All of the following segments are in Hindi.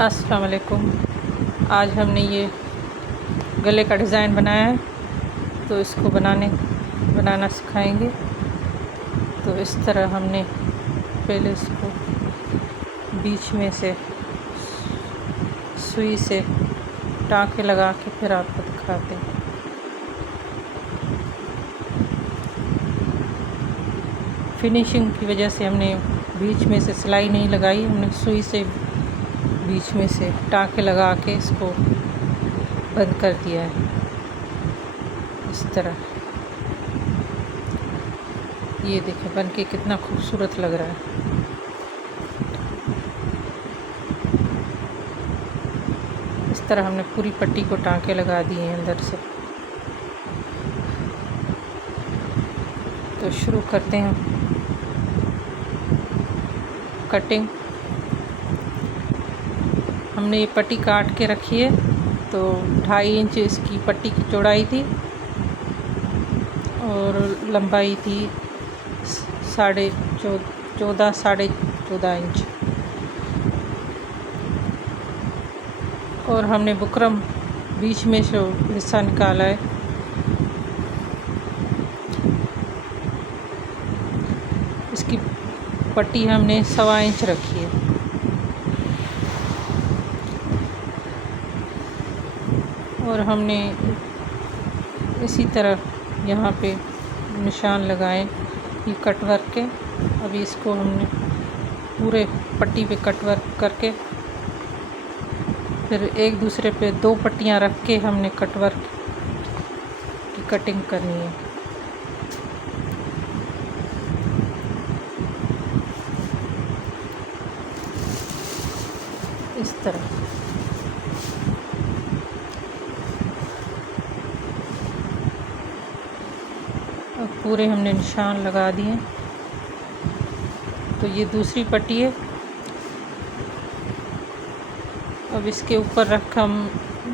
अस्सलाम वालेकुम। आज हमने ये गले का डिज़ाइन बनाया है, तो इसको बनाना सिखाएंगे। तो इस तरह हमने पहले इसको बीच में से सुई से टाँके लगा के फिर आपको दिखाते हैं। फिनिशिंग की वजह से हमने बीच में से सिलाई नहीं लगाई, हमने सुई से बीच में से टाँके लगा के इसको बंद कर दिया है। इस तरह ये देखें बन के कितना खूबसूरत लग रहा है। इस तरह हमने पूरी पट्टी को टाँके लगा दिए हैं अंदर से। तो शुरू करते हैं कटिंग। हमने ये पट्टी काट के रखी है, तो 2.5 इंच इसकी पट्टी की चौड़ाई थी और लंबाई थी 14.5 इंच। और हमने बुकरम बीच में से हिस्सा निकाला है। इसकी पट्टी हमने 1.25 इंच रखी है। और हमने इसी तरह यहाँ पे निशान लगाए ये कट वर्क के। अभी इसको हमने पूरे पट्टी पे कट वर्क करके फिर एक दूसरे पे 2 पट्टियाँ रख के हमने कट वर्क की कटिंग करनी है। इस तरह अब पूरे हमने निशान लगा दिए। तो ये दूसरी पट्टी है। अब इसके ऊपर रख हम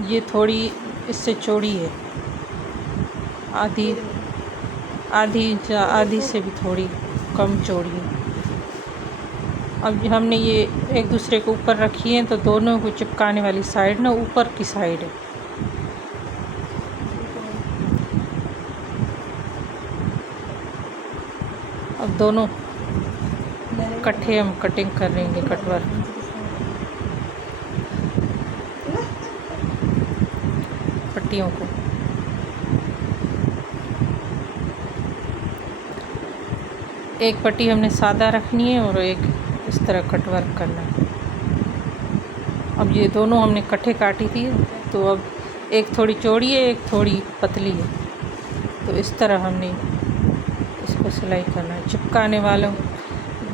ये थोड़ी इससे चौड़ी है, आधी से भी थोड़ी कम चौड़ी है। अब हमने ये एक दूसरे के ऊपर रखी है, तो दोनों को चिपकाने वाली साइड ना ऊपर की साइड है। अब दोनों इकट्ठे हम कटिंग कर लेंगे कटवर्क। पट्टियों को एक पट्टी हमने सादा रखनी है और एक इस तरह कटवर्क करना है। अब ये दोनों हमने इकट्ठे काटी थी, तो अब एक थोड़ी चौड़ी है, एक थोड़ी पतली है। तो इस तरह हमने इसको सिलाई करना है। चिपकाने वाला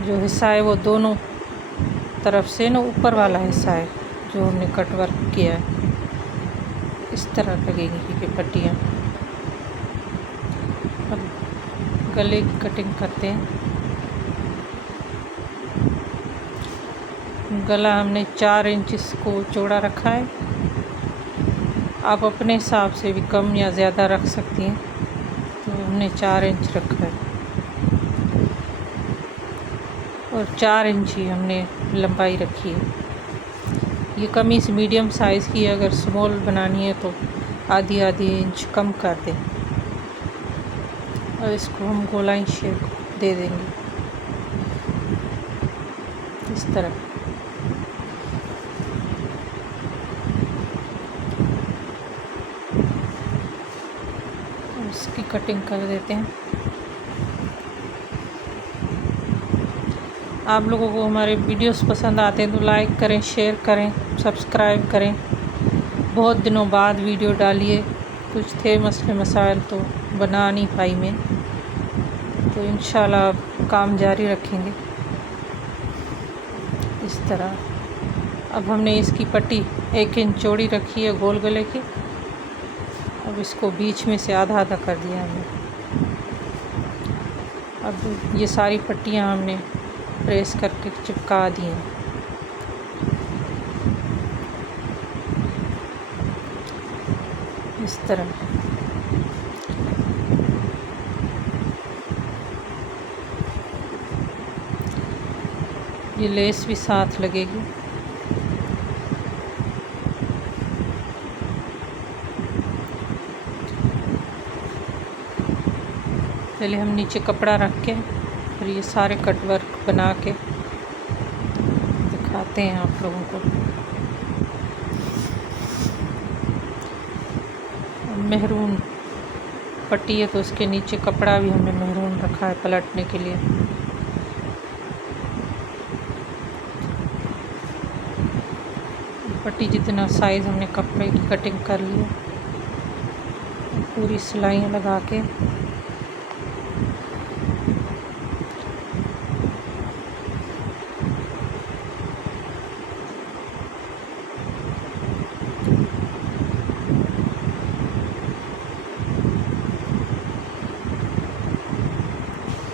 जो हिस्सा है वो दोनों तरफ से ना ऊपर वाला हिस्सा है जो हमने कट वर्क किया है। इस तरह लगेंगी ये पट्टियाँ। अब गले की कटिंग करते हैं। गला हमने 4 इंच इसको चौड़ा रखा है। आप अपने हिसाब से भी कम या ज़्यादा रख सकती हैं। तो हमने 4 इंच रखा है और 4 इंच ही हमने लंबाई रखी है। ये कमीज़ मीडियम साइज़ की है, अगर स्मॉल बनानी है तो आधी इंच कम कर दें। और इसको हम गोलाई शेप दे देंगे इस तरह। इसकी कटिंग कर देते हैं। आप लोगों को हमारे वीडियोस पसंद आते हैं तो लाइक करें, शेयर करें, सब्सक्राइब करें। बहुत दिनों बाद वीडियो डालिए, कुछ थे मसले मसाइल तो बना नहीं पाई मैं, तो इंशाल्लाह काम जारी रखेंगे इस तरह। अब हमने इसकी पट्टी 1 इंच चौड़ी रखी है गोल गले की। अब इसको बीच में से आधा कर दिया हमने। अब ये सारी पट्टियाँ हमने प्रेस करके चिपका दी हैं। इस तरह ये लेस भी साथ लगेगी। पहले हम नीचे कपड़ा रख के फिर ये सारे कट वर्क बना के दिखाते हैं आप लोगों को। मेहरून पट्टी है तो उसके नीचे कपड़ा भी हमने मेहरून रखा है पलटने के लिए। पट्टी जितना साइज़ हमने कपड़े की कटिंग कर ली है, पूरी सिलाइयाँ लगा के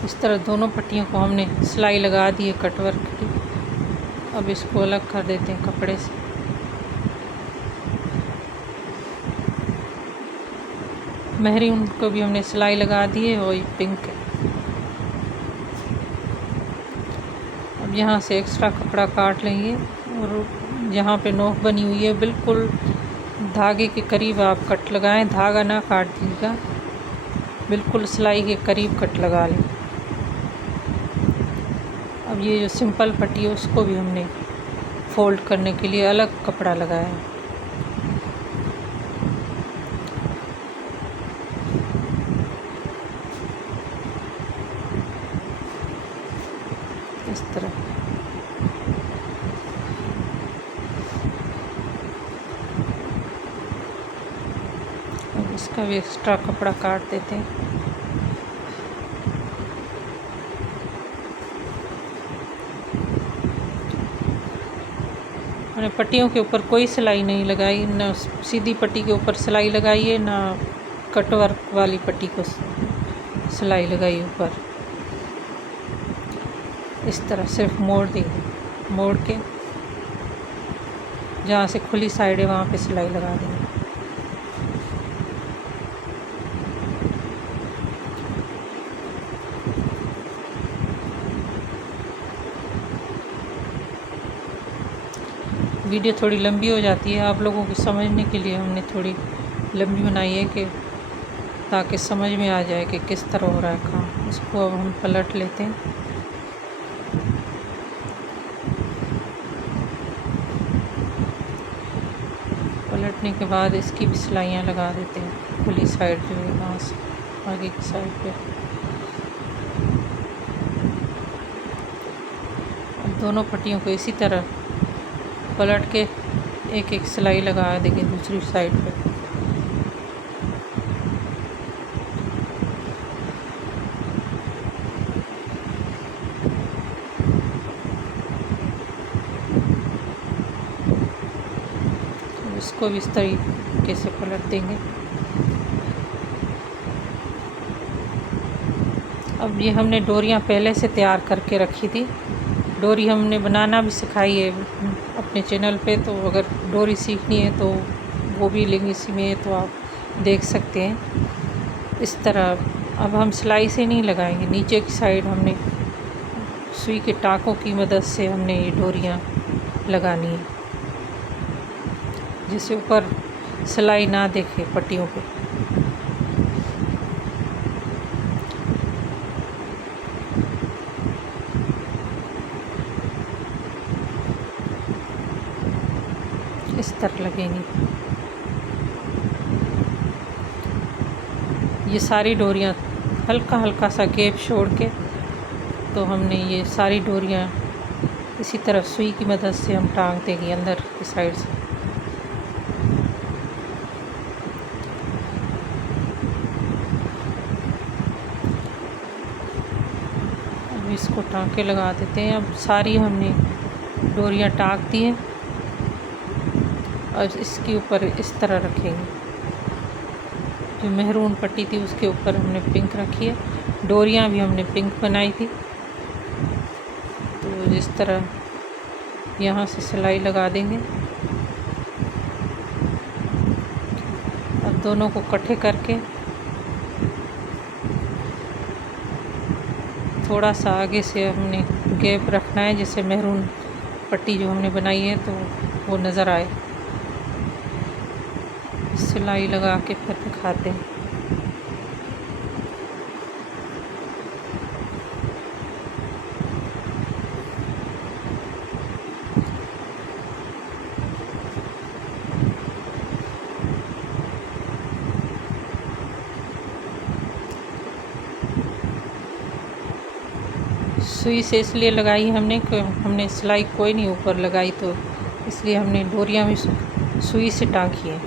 इस तरह दोनों पट्टियों को हमने सिलाई लगा दी है कट वर्क की। अब इसको अलग कर देते हैं कपड़े से। मेहरून को भी हमने सिलाई लगा दी है और ये पिंक है। अब यहाँ से एक्स्ट्रा कपड़ा काट लेंगे और जहाँ पे नोक बनी हुई है बिल्कुल धागे के करीब आप कट लगाएं, धागा ना काट दीजिएगा, बिल्कुल सिलाई के करीब कट लगा लें। अब ये जो सिंपल पट्टी है उसको भी हमने फोल्ड करने के लिए अलग कपड़ा लगाया है। इस तरह अब इसका भी एक्स्ट्रा कपड़ा काट देते हैं। मैंने पट्टियों के ऊपर कोई सिलाई नहीं लगाई, ना सीधी पट्टी के ऊपर सिलाई लगाई है, ना कट वर्क वाली पट्टी को सिलाई लगाई ऊपर। इस तरह सिर्फ मोड़ देंगे, मोड़ के जहाँ से खुली साइड है वहाँ पे सिलाई लगा देंगे। वीडियो थोड़ी लंबी हो जाती है, आप लोगों को समझने के लिए हमने थोड़ी लंबी बनाई है कि ताकि समझ में आ जाए कि किस तरह हो रहा है काम। इसको अब हम पलट लेते हैं। पलटने के बाद इसकी भी सिलाइयाँ लगा देते हैं, खुली साइड जो है वहाँ से आगे की साइड पे। अब दोनों पट्टियों को इसी तरह पलट के एक एक सिलाई लगा देंगे दूसरी साइड पे। तो इसको भी इस तरीके से पलट देंगे। अब ये हमने डोरियाँ पहले से तैयार करके रखी थी। डोरी हमने बनाना भी सिखाई है अपने चैनल पे, तो अगर डोरी सीखनी है तो वो भी लिंक इसी में है, तो आप देख सकते हैं। इस तरह अब हम सिलाई से नहीं लगाएंगे, नीचे की साइड हमने सुई के टाँकों की मदद से हमने ये डोरियाँ लगानी है, जिससे ऊपर सिलाई ना देखे पट्टियों पे। इस तरह लगेंगी। ये सारी डोरियाँ हल्का हल्का सा गैप छोड़ के, तो हमने ये सारी डोरियाँ इसी तरह सुई की मदद से हम टांग देंगे अंदर की साइड से। अब इसको टाँके लगा देते हैं। अब सारी हमने डोरियाँ टाँक दी हैं और इसके ऊपर इस तरह रखेंगे। जो मेहरून पट्टी थी उसके ऊपर हमने पिंक रखी है, डोरियाँ भी हमने पिंक बनाई थी। तो जिस तरह यहाँ से सिलाई लगा देंगे। अब दोनों को इकट्ठे करके थोड़ा सा आगे से हमने गैप रखना है, जिससे मेहरून पट्टी जो हमने बनाई है तो वो नज़र आए। सिलाई लगा के फिर दिखाते हैं। सुई से इसलिए लगाई हमने कि हमने सिलाई कोई नहीं ऊपर लगाई, तो इसलिए हमने डोरियाँ भी सुई से टाँकी है।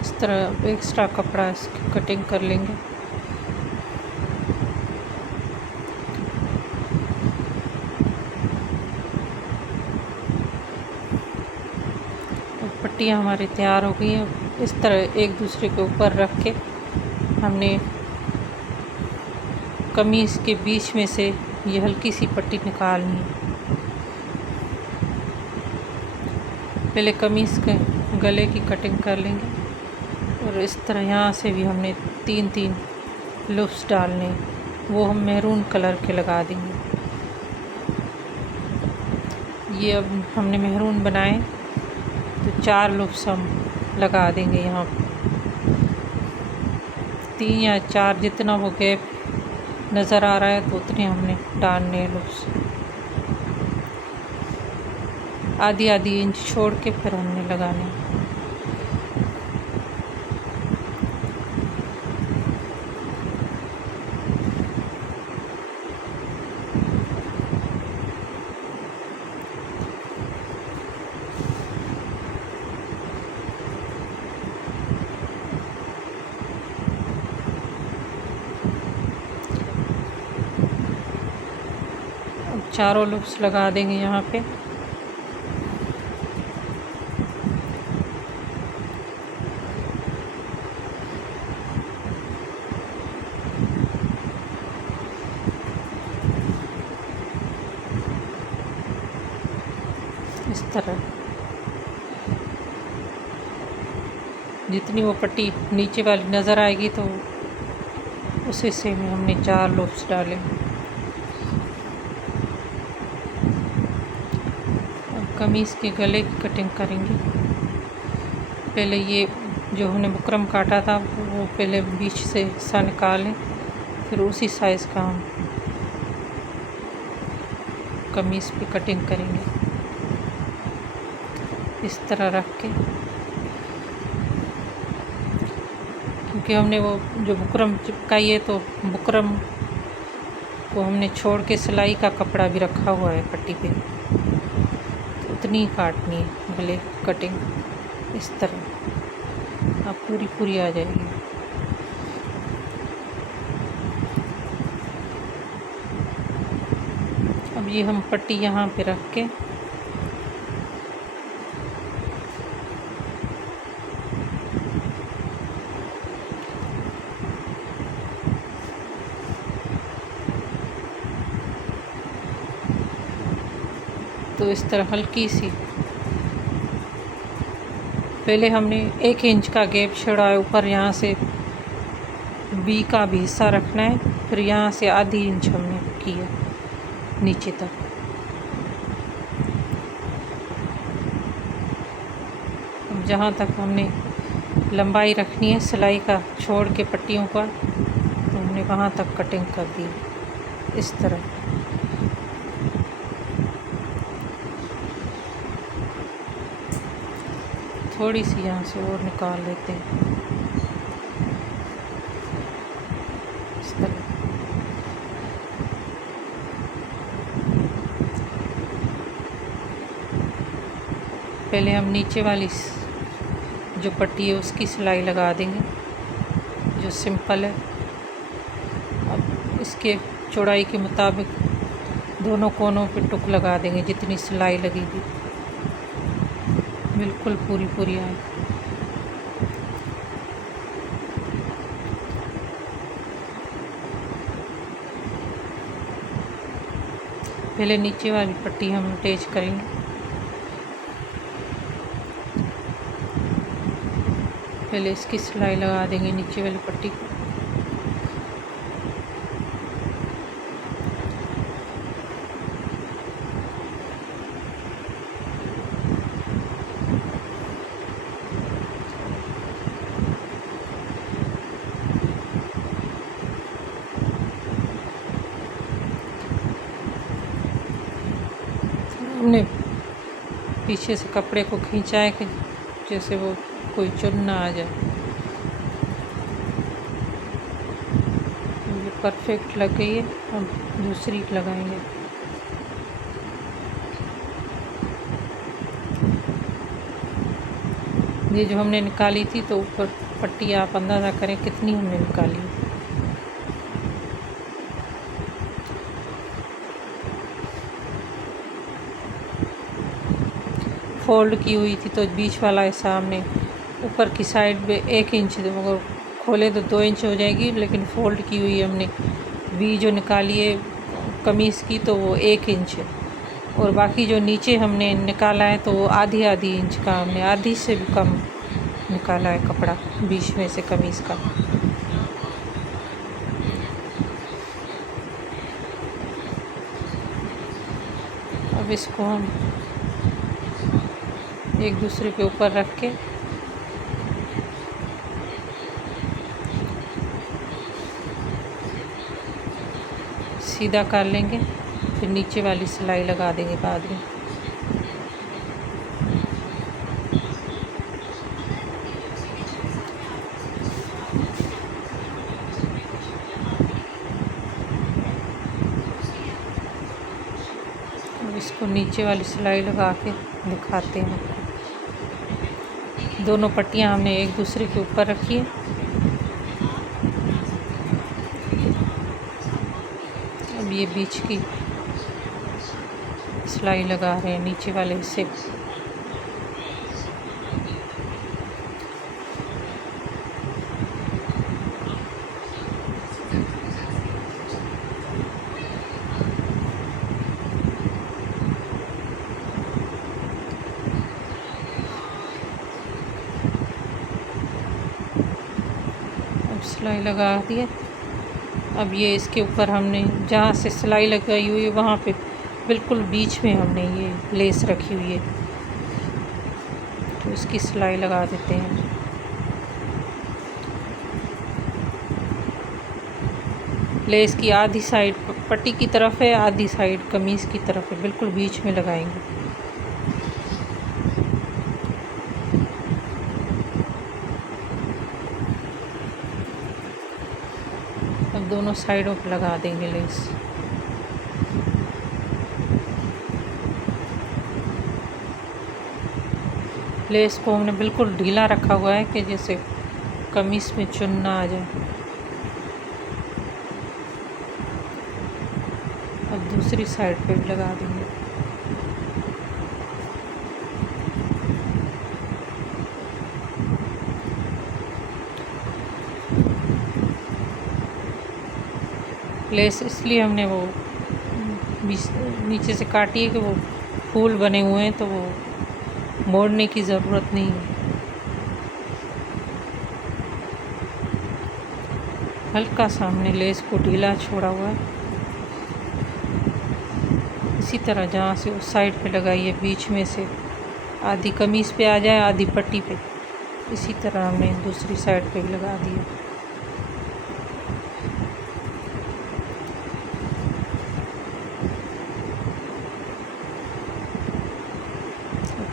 इस तरह एक्स्ट्रा कपड़ा इसकी कटिंग कर लेंगे। पट्टियाँ हमारी तैयार हो गई हैं। इस तरह एक दूसरे के ऊपर रख के हमने कमीज़ के बीच में से ये हल्की सी पट्टी निकालनी है। पहले कमीज़ के गले की कटिंग कर लेंगे और इस तरह यहाँ से भी हमने 3-3 लूप्स डालने, वो हम मैरून कलर के लगा देंगे। ये अब हमने मैरून बनाए तो 4 लूप्स हम लगा देंगे यहाँ। 3 या 4 जितना वो गैप नज़र आ रहा है तो उतने हमने डालने लूप्स। आधी इंच छोड़ के फिर हमने लगाने। चारों लूप्स लगा देंगे यहाँ पे। इस तरह जितनी वो पट्टी नीचे वाली नज़र आएगी तो उस हिस्से में हमने 4 लूप्स डाले। कमीज़ के गले की कटिंग करेंगे। पहले ये जो हमने बुकरम काटा था वो पहले बीच से हिस्सा निकालें, फिर उसी साइज़ का हम कमीज़ पे कटिंग करेंगे। इस तरह रख के, क्योंकि हमने वो जो बुकरम चिपकाई है तो बुकरम को हमने छोड़ के सिलाई का कपड़ा भी रखा हुआ है पट्टी पे, इतनी काटनी है गले कटिंग। इस तरह अब पूरी आ जाएगी। अब ये हम पट्टी यहाँ पे रख के तो इस तरह हल्की सी, पहले हमने 1 इंच का गैप छोड़ा है ऊपर, यहाँ से बी का भी हिस्सा रखना है, फिर यहाँ से आधी इंच हमने किया नीचे तक। अब जहाँ तक हमने लंबाई रखनी है सिलाई का छोड़ के पट्टियों का, तो हमने वहाँ तक कटिंग कर दी इस तरह। थोड़ी सी यहाँ से और निकाल लेते हैं इस तरह। पहले हम नीचे वाली जो पट्टी है उसकी सिलाई लगा देंगे, जो सिंपल है। अब इसके चौड़ाई के मुताबिक दोनों कोनों पे टुक लगा देंगे, जितनी सिलाई लगेगी बिल्कुल पूरी आए। पहले नीचे वाली पट्टी हम अटैच करेंगे। पहले इसकी सिलाई लगा देंगे नीचे वाली पट्टी को। हमने पीछे से कपड़े को खींचा है कि जैसे वो कोई चुन ना आ जाए। ये परफेक्ट लग गई है। अब दूसरी लगाएंगे। ये जो हमने निकाली थी तो ऊपर पट्टी आप अंदाज़ा करें कितनी हमने निकाली। फोल्ड की हुई थी तो बीच वाला हिस्सा हमने ऊपर की साइड पे 1 इंच, अगर खोले तो 2 इंच हो जाएगी, लेकिन फोल्ड की हुई हमने वी जो निकाली है कमीज़ की तो वो 1 इंच है। और बाकी जो नीचे हमने निकाला है तो वो आधी इंच का, हमने आधी से भी कम निकाला है कपड़ा बीच में से कमीज़ का। अब इसको हम एक दूसरे के ऊपर रख के सीधा कर लेंगे, फिर नीचे वाली सिलाई लगा देंगे बाद में। अब इसको नीचे वाली सिलाई लगा के दिखाते हैं। दोनों पट्टियां हमने एक दूसरे के ऊपर रखी है। अब ये बीच की सिलाई लगा रहे हैं नीचे वाले हिस्से। सिलाई लगा दी है। अब ये इसके ऊपर हमने जहाँ से सिलाई लगाई हुई है वहाँ पे बिल्कुल बीच में हमने ये लेस रखी हुई है, तो इसकी सिलाई लगा देते हैं। लेस की आधी साइड पट्टी की तरफ है, आधी साइड कमीज़ की तरफ है, बिल्कुल बीच में लगाएंगे। अब दोनों साइडों पर लगा देंगे लेस। लेस को हमने बिल्कुल ढीला रखा हुआ है कि जैसे कमीज़ में चुन ना आ जाए। अब दूसरी साइड पे भी लगा देंगे। लेस इसलिए हमने वो नीचे से काटी है कि वो फूल बने हुए हैं, तो वो मोड़ने की ज़रूरत नहीं है। हल्का सा हमने लेस को ढीला छोड़ा हुआ है। इसी तरह जहाँ से उस साइड पे लगाई है बीच में से आधी कमीज़ पे आ जाए, आधी पट्टी पे, इसी तरह हमने दूसरी साइड पे भी लगा दिया।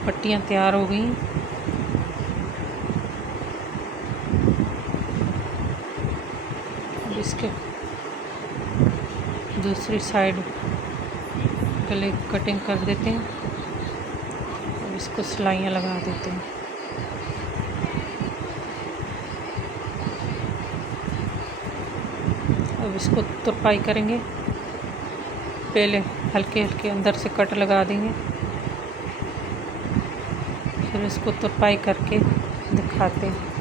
पट्टियाँ तैयार हो गई। अब इसके दूसरी साइड गले कटिंग कर देते हैं। अब इसको सिलाइयाँ लगा देते हैं। अब इसको तुरपाई करेंगे। पहले हल्के हल्के अंदर से कट लगा देंगे, फिर इसको तुरपाई करके दिखाते हैं।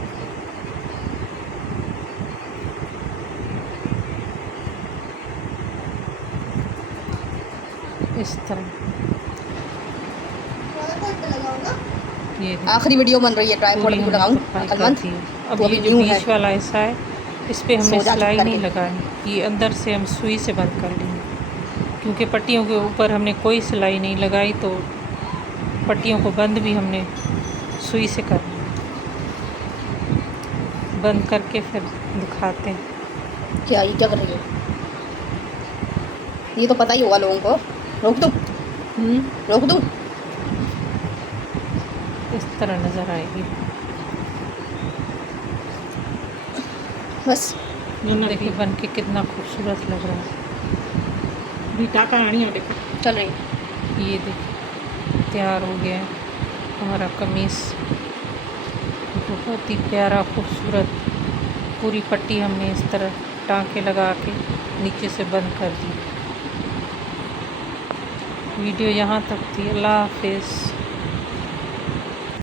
इस तरह ये आखिरी वीडियो बन रही है, ट्राइपॉड पे लगाऊं करती है। अब ये जो बीच वाला हिस्सा है इस पे हमने सिलाई नहीं लगानी, ये अंदर से हम सुई से बंद कर लेंगे, क्योंकि पट्टियों के ऊपर हमने कोई सिलाई नहीं लगाई, तो पट्टियों को बंद भी हमने सुई से कर बंद करके फिर दिखाते हैं। क्या ये क्या कर रही हो? ये तो पता ही होगा लोगों को। रोक दो। रोक दूँ? इस तरह नज़र आएगी। बस देखिए बन के कितना खूबसूरत लग रहा है। बीटा कहानी है देखो चल रही। ये देखिए तैयार हो गया है हमारा कमीज़, बहुत ही प्यारा खूबसूरत। पूरी पट्टी हमने इस तरह टाँके लगा के नीचे से बंद कर दी। वीडियो यहाँ तक थी। अल्लाह हाफिज़।